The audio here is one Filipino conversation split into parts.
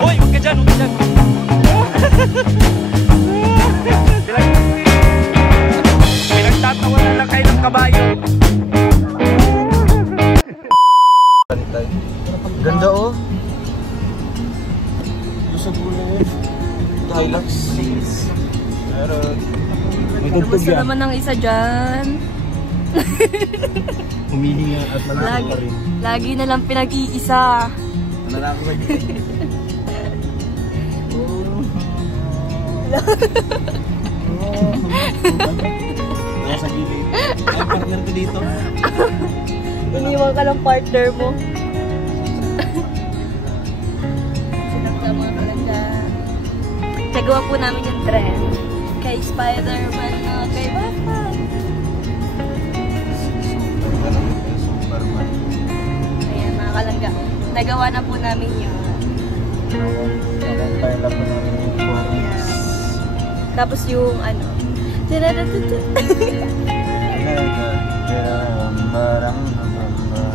Hoy, huwag ka dyan, huwag ka dyan. Pinagtatawa na lang kayo ng kabayo. Ganda oh. Lusog mo na yun. Hilux. Meron. May tugtog yan. Naman ng isa dyan. Humili nga at malaki pa rin. Lagi na lang pinag-iisa. Malaki pa rin. Nasa gilid. Ay, partner ko dito. Iniwan ka ng partner mo. Sinagda mga kalanda. Nagawa po namin yung trend. Kay Spider-Man na kay Batman. Superman. Ayan mga kalangga. Nagawa na po namin yun. Tayo lang po namin yung forums. Tapos yung ano.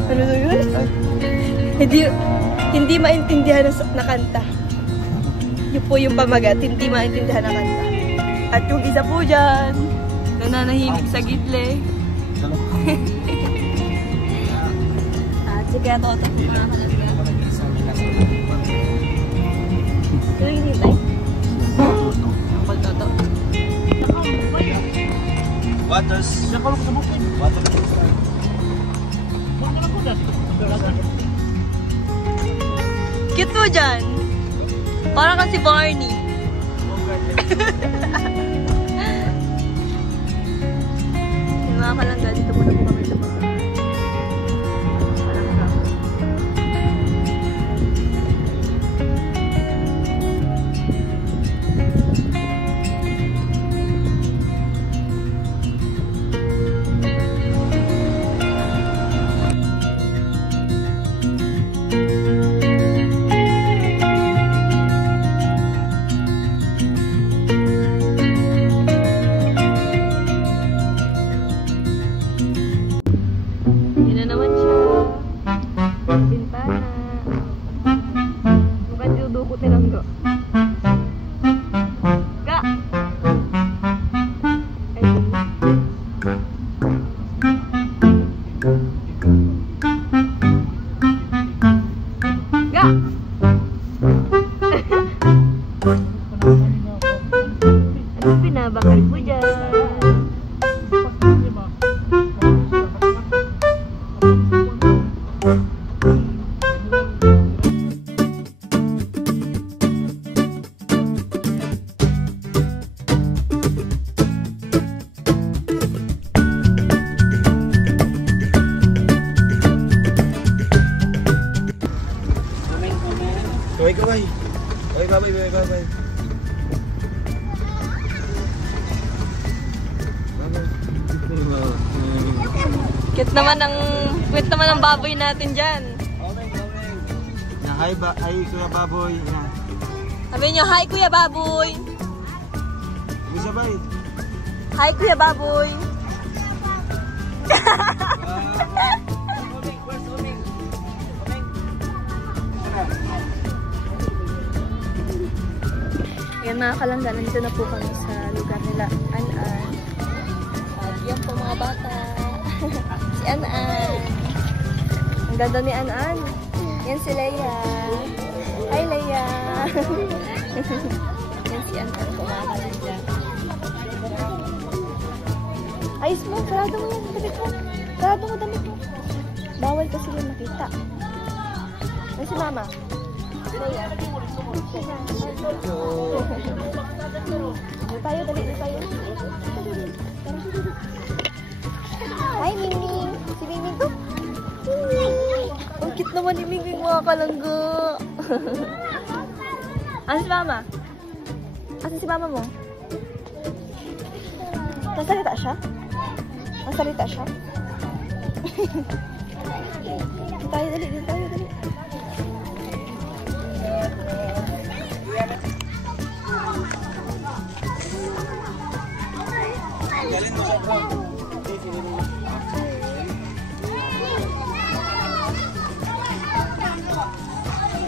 Ano na yun? Hindi maintindihan na kanta. Yun po yung pamagat. Hindi maintindihan na kanta. At yung isa po dyan, nananahimik sa gitli. At si Kaya Toto, mga kalangga. Ito yung hinintay? Ang Toto. Waters. Waters. Cute mo dyan. Parang kasi Barney. Yung mga kalangga, dito muna po kami sa baba. Pinabakal mo dyan. Bye. Cute naman ang baboy natin dyan. Hi, Kuya Baboy. Sabi nyo, hi Kuya Baboy. Sabay. Hi Kuya Baboy. Yan mga kalangga, nandito na po kami sa lugar nila, An-An. At yan po mga bata. Si An-An. Ang ganda ni An-An. Yan si Leia. Hi Leia. Yan si An-An po mga kalangga. Ayos mo, sarado mo yan. Damit mo. Sarado mo damit mo. Bawal kasi yung makita. Yan si Mama. Leia. Tayo, dali tayo. Hi, Mingming. Si Mingming ko. Mingming. Ang cute naman ni Mingming, mga kalangga. Ano si Mama? Asan si Mama mo? Nasalita siya? Nasalita siya? Tayo, dali.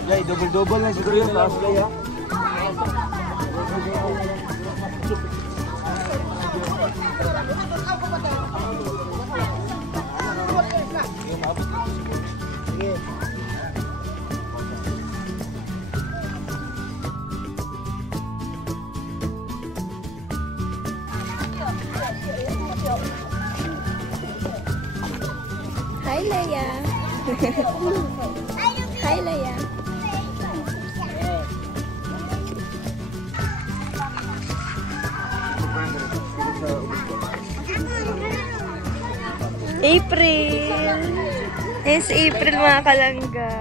Jay, double-double na siguro yung taas Jay ha. Hi, Leia. Hi, Leia. April. Yes, April mga kalangga.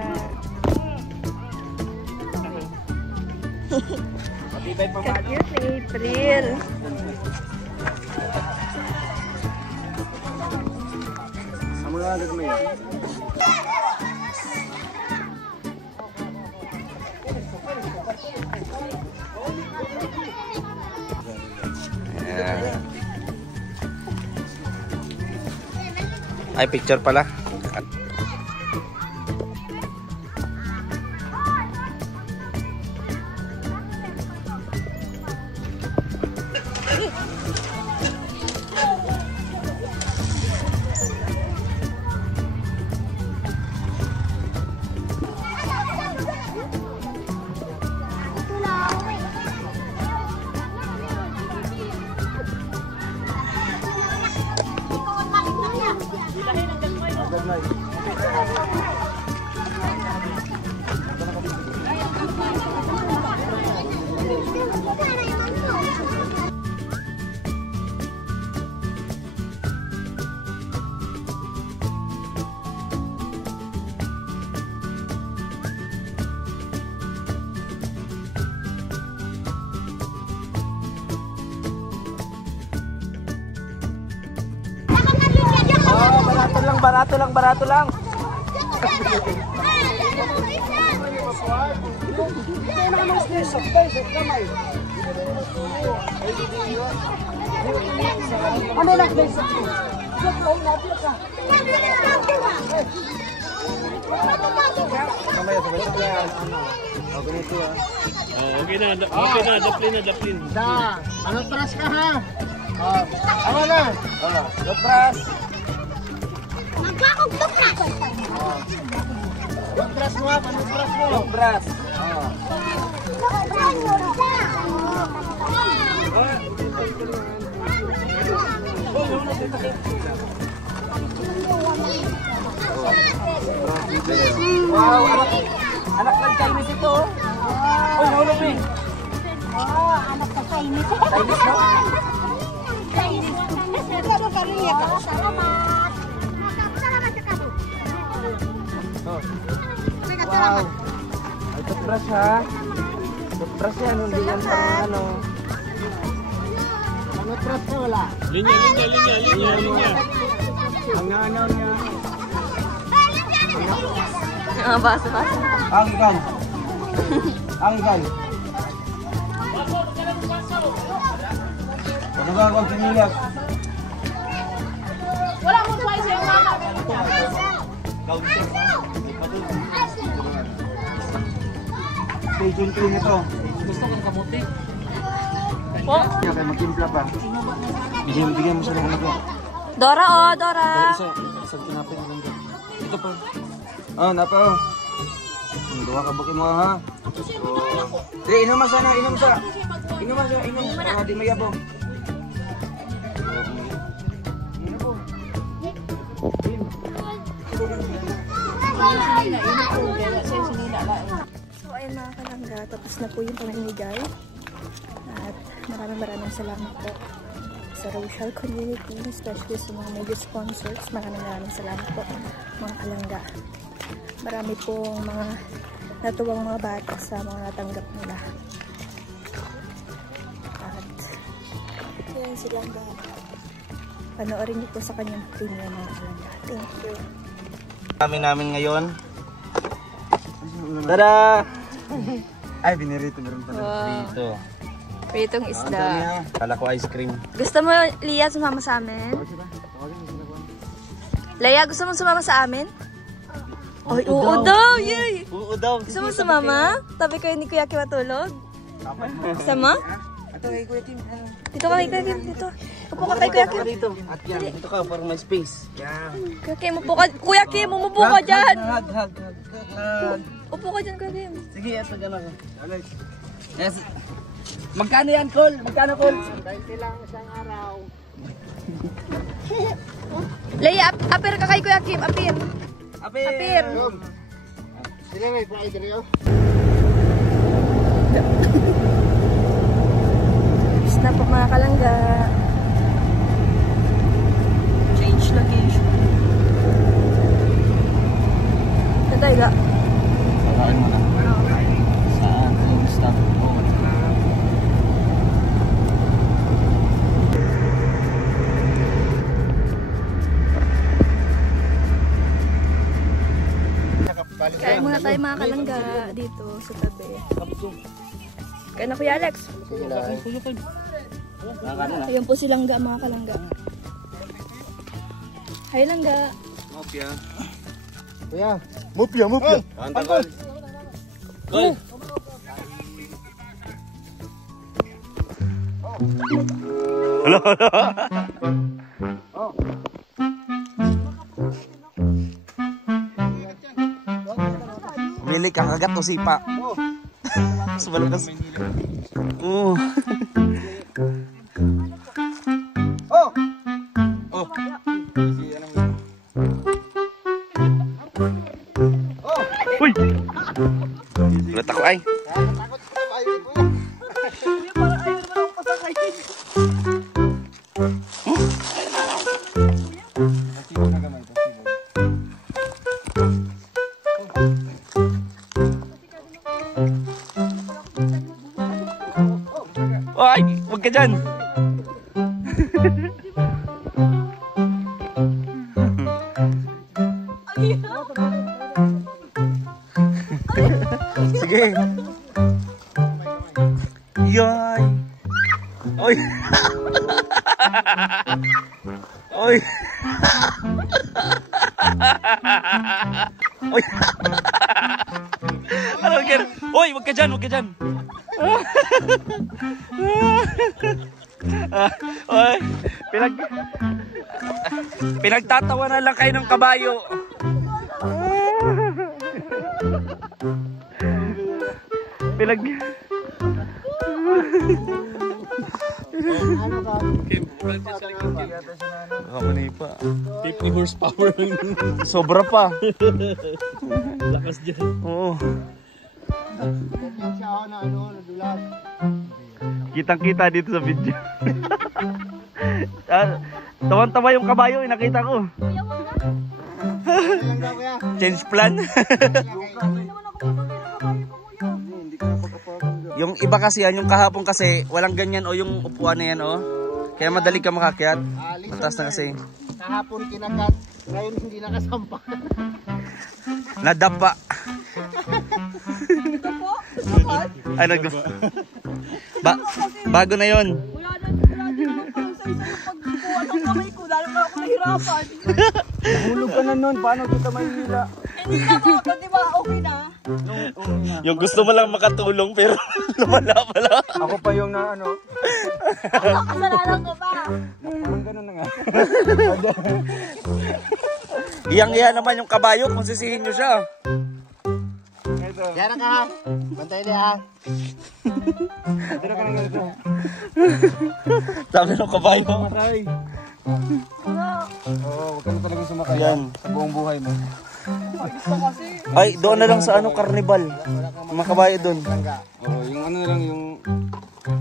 Cute ni April. Sama nga agad mo yun. Ay, picture pala. Barato lang. Okay na, daplin. Ano pras ka ha? Ano na? Pras. Magkakugtok na! Yung brass mo ha, paano brass mo? Yung brass. Wow, anak ng Chinese ito. Oh, nahulog eh. Anak ka Chinese. Chinese mo? Chinese. Ano ka rin ito? Salamat. Salamat ka po. Wow. Ay, toothbrush ha. Toothbrush yan, hindi yan pang ano. Ang toothbrush na wala. Linya. Ang ano niya. Baso. Ang ikan. Ano ba ang pinilas? Wala mo twice yung mama. Stay tuned clean ito. Gusto kong kamuti. Kaya kayo magtimpla pa. Bigyan mo siya ng ano ko. Dora. Isang tinapin lang dyan. Ito pa. Napa oh. Duha ka bukin mo ha. Inom sa. Di mayabong. So ayun mga kalangga, tapos na po yung pamimigay. At maraming salamat po sa Rochelle community, especially sa mga major sponsors. Maraming salamat po mga kalangga. Marami pong mga natuwang mga bata sa mga natanggap nila. At yun silang bata. Panoorin niyo po sa kanyang premium mga kalangga. Thank you. Namin ngayon. Tada! Ay, binirito meron pa. Dito. Pritong isda. Kala ko ice cream. Gusto mo, Leia, sumama sa amin? Leia, gusto mo sumama sa amin? Ay, oo daw! Yay! Oo daw. Gusto mo sumama? Tabi kayo ni Kuya Kim matulog? Sama? Ito kay Kuya Kim. Dito ka kay Kuya Kim, dito. Upo ka kay Kuya Kim. Dito. At yan, dito ka para may space. Yan. Kuya Kim, upo ka. Kuya Kim, umupo ka dyan. Hug. Upo ka dyan, Kuya Kim. Sige, ito gano'n. Alex. Yes. Magkano yan, Col? Magkano, Col? 20 lang isang araw. Leia, apir ka kay Kuya Kim, apir. Apir. Sige, may pahay dito yun. Tapos na po mga kalangga. Change location. Tatay ga. Pagkain mo na. Saan? Yung stop mo. Kain muna tayo mga kalangga dito sa tabi. Kain na Kuya Alex. Ayun po si Langga mga kalangga. Hi Langga. Mopia. Kuya. Mupya. Kanta, Col. Col. Umili ka kagat o sipa. Sumalukas. Oo. Oh. Uy. Ulat ako ay. Ay, wag ka dyan. Sige. Yay. Oy. Oy. Oy. Ano yan? Oy, wag ka dyan, wag ka dyan. Oy, pinagtatawanan lang kayo ng kabayo. Pa. 50 horsepower. Sobra pa. Lakas dyan. Oo. Siya ako na nadulas. Kitang-kita dito sa video. Tawan-tawa yung kabayo, nakita ko. Change plan. Yung iba kasi yan, yung kahapon kasi, walang ganyan o yung upuan na yan o. Kaya madali ka makakyat. Mataas na kasi. Kahapon kinakat, ngayon hindi nakasampa. Nadapa. Ay, nagdapa. Bago na yon. Wala din ako sa isang pagkukuha ng kamay ko dahil na ako nahirapan. Hulog ka na nun, paano kita mahihila? Hindi na ako, di ba? Okay na. Yung gusto mo lang makatulong pero lumala pala. Ako pa yung na ano. Kasalanan ko ba? Parang ganun na nga. Iyang-iya naman yung kabayo kung sisihin nyo siya. Yan ka ha. Bantay niya ha. Dito ka na ganito. Sabi ng kabayo. Matay. Oo, huwag ka na talagang sumakay. Yan. Sa buong buhay mo. Ay, doon na lang sa ano, carnival. Mga kabayo doon. Oo, yung ano lang yung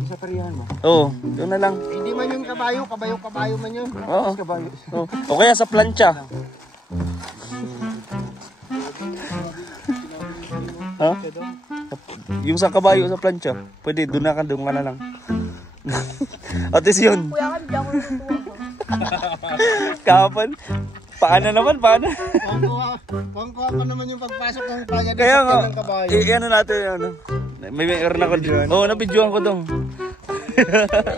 isa parihan mo. Oo, doon na lang. Hindi man yung kabayo, kabayo man yun. Oo. Kabayo. Oo. O kaya sa plancha. Ha? Yung sa kabayo sa plancha. Pwede, doon ka na lang. At least yun. Kuya ka, hindi ako natutuwa. Kapan? Paano naman? Paano? Pangkuha pa naman yung pagpasok ng panya Kaya nga, ng kabayo. ano natin, ano. May meron ako dito. Oo, nabidyoan ko dong.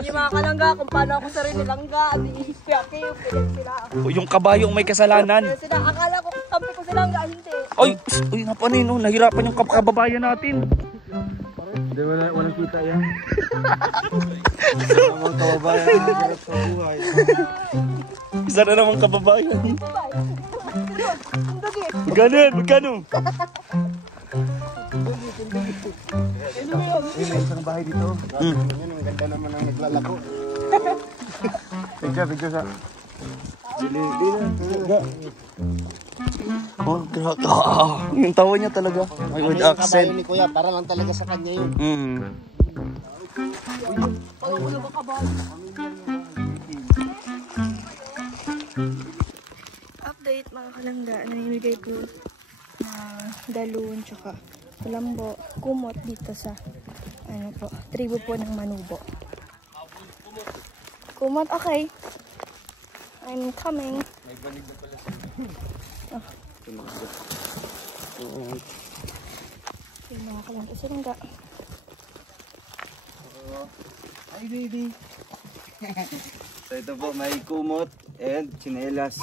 Yung mga kalangga, kung paano ako sarili langga, di iispyaki, yung pilit sila. Yung kabayo may kasalanan. Sila, akala ko kampi ko Bilangga, hindi. Ay! Uy, napanin, no? Nahirapan yung kababayan natin. Hindi, walang kita yan. Mga kababayan ang hirap sa buhay. Isa na namang kababayan. Ganun, magkano? May isang bahay dito. Yan, ang ganda naman ang naglalako. Video sa... Oh, grabe. Yung tawa niya talaga. Ay, with accent. Ni Kuya, para lang talaga sa kanya yun. Update mga kalangga, namimigay ko na dalon tsaka kulambo, kumot dito sa ano po, tribo po ng Manubo. Kumot, okay. I'm coming. Oh. Yung mga kalangga, silangga. Hi, baby. So ito po, may kumot and tsinelas.